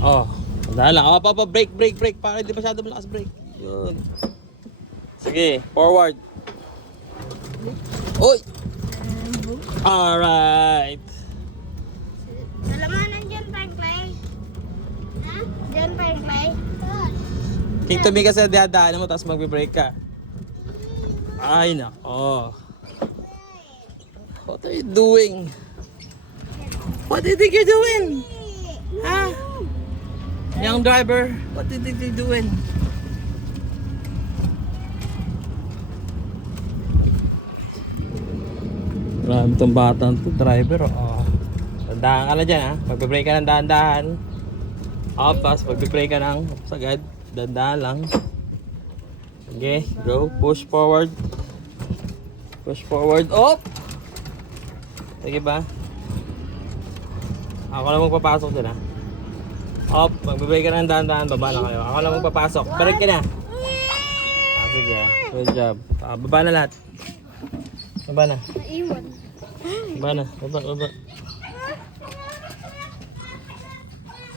Oh, dahil lang. Oh, brake. Para hindi masyado malakas brake. Yun. Sige, forward. Oy! Alright. Salamanan dyan, Franklin. Ha? Dyan, Franklin. King to me kasi dadaanan mo tapos magbe-brake ka. Ay nako. What are you doing? What do you think you're doing? Ha? Young driver, what do you think you're doing? Grabe itong batang to, driver. Oh. Tandaan ka na dyan ha. Magbe-brake ka ng dahan-dahan. Tapos magbe-brake ka ng sagad. Dahan-dahan lang. Okay, go. Push forward. Push forward. Up! Sige ba? Ako lang magpapasok dyan ha. Up! Magbe-brake ka ng dahan-dahan. Baba na kayo. Ako lang magpapasok. Balik ka na. Sige. Good job. Baba na lahat. Baba na. Naiwan. Baba na. Baba.